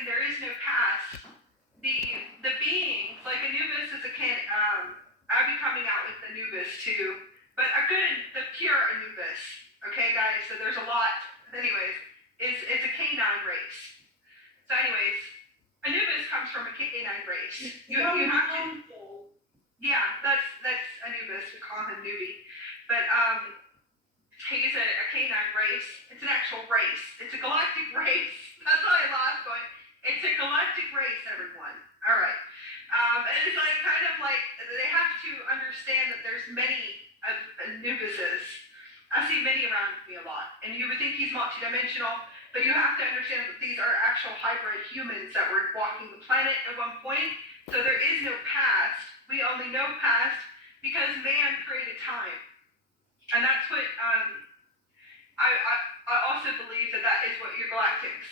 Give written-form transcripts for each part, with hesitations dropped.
there is no past. The beings, like Anubis is a can. I'll be coming out with Anubis too, but the pure Anubis. Okay, guys. So there's a lot. Anyways, it's a canine race. So, anyways, Anubis comes from a canine race. You have to. Yeah, that's Anubis. We call him Nubi, but he's a canine race. It's an actual race. It's a galactic race. That's why I laughed going, it's a galactic race, everyone. All right. And it's like kind of like they have to understand that there's many of Anubises. I see many around me a lot. And you would think he's multidimensional, but you have to understand that these are actual hybrid humans that were walking the planet at one point. So there is no past. We only know past because man created time. And that's what I also believe that is what your Galactics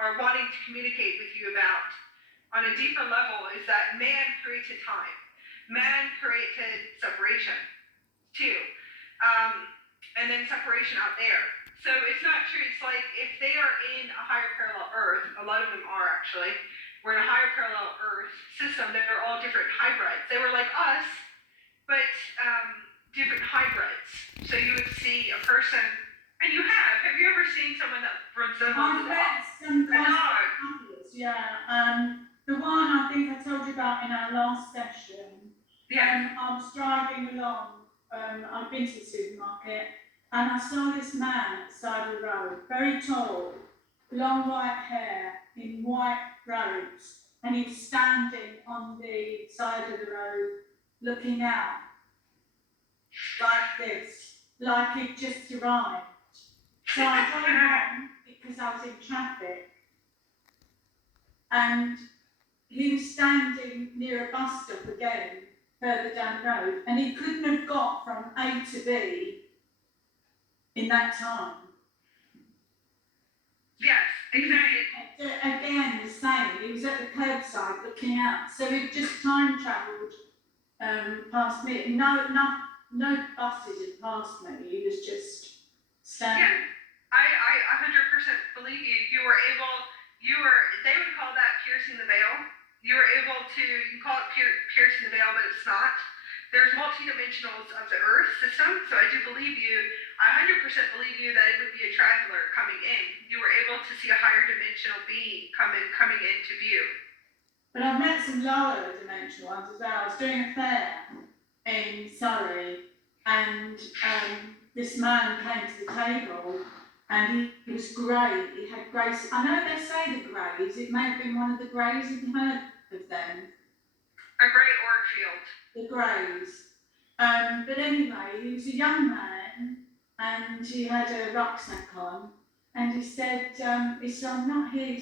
are wanting to communicate with you about on a deeper level, is that man created time. Man created separation too. And then separation out there. So it's not true. It's like if they are in a higher parallel Earth, a lot of them are actually, we're in a higher parallel Earth system. They're all different hybrids. They were like us, but different hybrids. So you would see a person, and you have you ever seen someone that resembles a dog? Some guys, yeah. The one I think I told you about in our last session. Yeah. I was driving along. I've been to the supermarket, and I saw this man at the side of the road, very tall, long white hair, in white robes, and he was standing on the side of the road, looking out, like this, like he'd just arrived. So I drove on because I was in traffic, and he was standing near a bus stop again, further down the road, and he couldn't have got from A to B in that time. Yes, exactly. Again, the same. He was at the curbside looking out, so he just time travelled past me. No buses had passed me. He was just standing. Yeah. I 100% believe you. They would call that piercing the veil. You can call it piercing the veil, but it's not. There's multi-dimensionals of the Earth system, so I do believe you. I 100% believe you that it would be a traveler coming in. You were able to see a higher dimensional being coming into view. But I've met some lower dimensional ones as well. I was doing a fair in Surrey, and this man came to the table, and he was grey. He had grey. I know they say the greys. It may have been one of the greys. Have you heard of them? A grey orc field. The greys. But anyway, he was a young man, and he had a rucksack on, and he said, I'm not here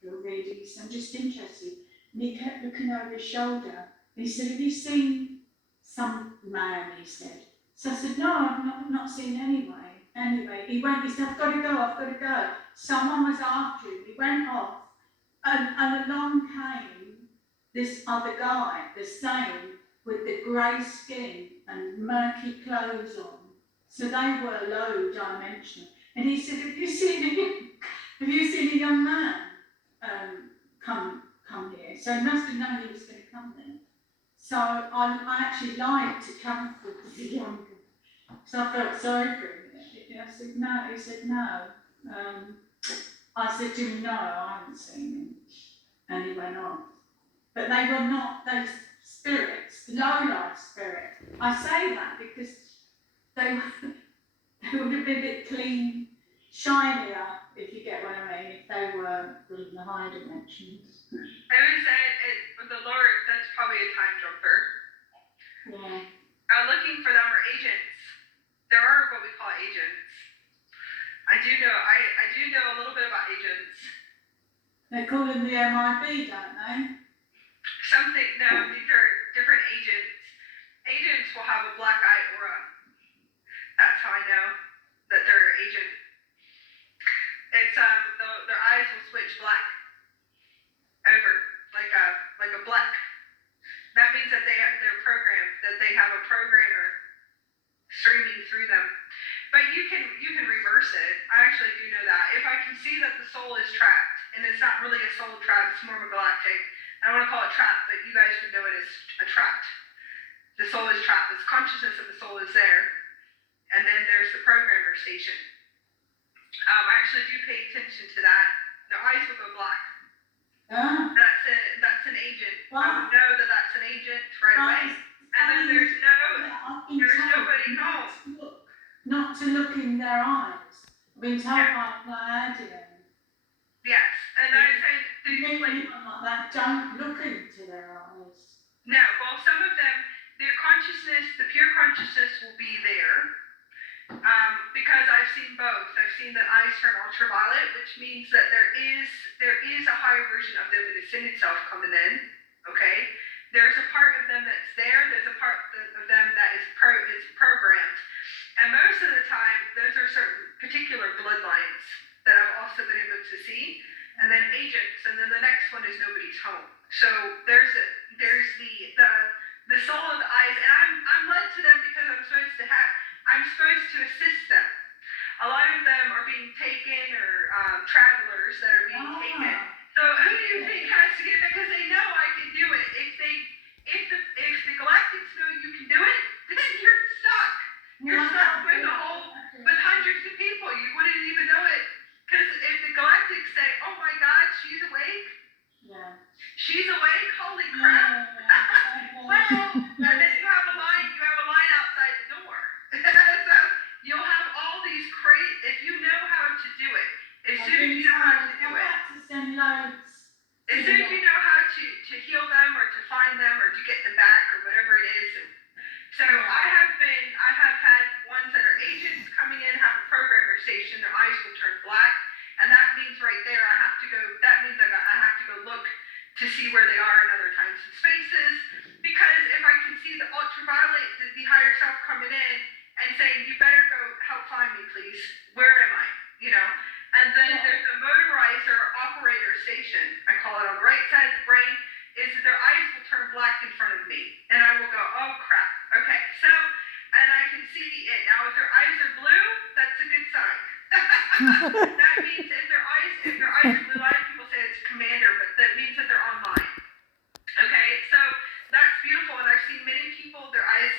for your readings, I'm just interested. And he kept looking over his shoulder. He said, have you seen some man, he said. So I said, no, I've not seen anyone. Anyway, he said, I've got to go. Someone was after him. He went off, and along came this other guy, the same, with the grey skin and murky clothes on. So they were low dimensional. And he said, have you seen a young man come here? So he must have known he was going to come there. So I actually lied to come for the young guy. So I felt sorry for him. I said, no. He said, no. I said to him, no, I haven't seen him. And he went on. But they were not those spirits, low-life spirit. I say that because they would have been a bit clean, shinier, if you get what I mean, if they were in the higher dimensions. I would say with the lower, that's probably a time jumper. Yeah. Looking for them are agents. There are what we call agents. I do know a little bit about agents. They call them the MIB, don't they? No, these are different agents. Agents will have a black eye aura. That's how I know that they're an agent. It's their eyes will switch black over like a black. That means that they're programmed, that they have a programmer streaming through them. But you can reverse it. I actually do know that. If I can see that the soul is trapped and it's not really a soul trap, it's more of a galactic. I don't want to call it trap, but you guys would know it as a trapped. The soul is trapped. This consciousness of the soul is there. And then there's the programmer station. I actually do pay attention to that. Their eyes will go black. That's an agent. Wow. I would know that that's an agent right away. And then there's nobody home. Not to look in their eyes. I've been told by Pleiadian. Yes, and I'm saying like that, don't look into their eyes. No, well, some of them, their consciousness, the pure consciousness will be there. Because I've seen both. I've seen that eyes turn ultraviolet, which means that there is a higher version of them in the ascended self coming in. Okay, there's a part of them that's there. There's a part of them that is programmed, and most of the time, those are certain particular bloodlines that I've also been able to see, and then agents, and then the next one is nobody's home. So there's the soul of the eyes, and I'm led to them because I'm supposed to assist them. A lot of them are being taken, or travelers that are being taken. So who do you think has to get it? Because they know I can do it. If the Galactics know you can do it, then you're stuck. You're stuck with hundreds of people. You wouldn't even know it. Because if the Galactics say, "Oh my God, she's awake," she's awake. Holy crap! Well, and then you have a line outside the door. So you'll have all these if you know how to do it, as soon as you know how to do it, as soon as you know how to heal them or to find them or to get them back or whatever it is. And so I have had ones that are agents coming in, have a programmer station, their eyes will turn black, and that means right there I have to go look to see where they are in other times and spaces, because if I can see the ultraviolet, the higher self coming in and saying, "You better go help find me, please. Where am I?" And then there's a motorizer operator station, I call it, on the right side of the brain, is that their eyes will turn black in front of me, and I will go, "Oh crap, okay." So, and I can see the end. Now, if their eyes are blue, that's a good sign. That means if their eyes are blue, a lot of people say it's commander, but that means that they're online. Okay, so that's beautiful, and I've seen many people, their eyes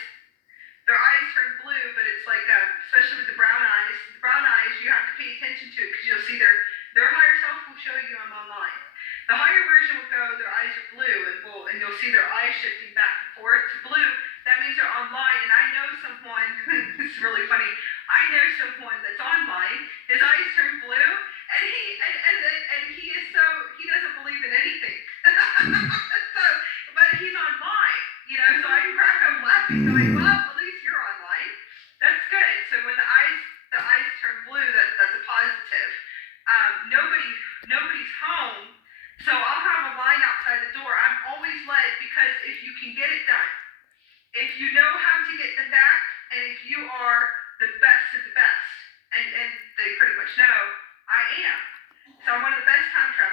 turn blue, but it's like, especially with the brown eyes. The brown eyes, you have to pay attention to it, because you'll see their higher self will show you I'm online. The higher version will go, their eyes are blue, and you'll see their eyes shifting back and forth to blue. That means they're online, and I know someone, this is really funny, I know someone that's online, his eyes turn blue, and he doesn't believe in anything. But he's online, so I can crack up laughing, going, "Well, at least you're online." That's good. So when the eyes turn blue, that's a positive. Nobody's home, so I'll have a line outside the door. I'm always led, because if you can get it done, if you know how to get them back, and if you are the best of the best, and they pretty much know I am. So I'm one of the best time travelers.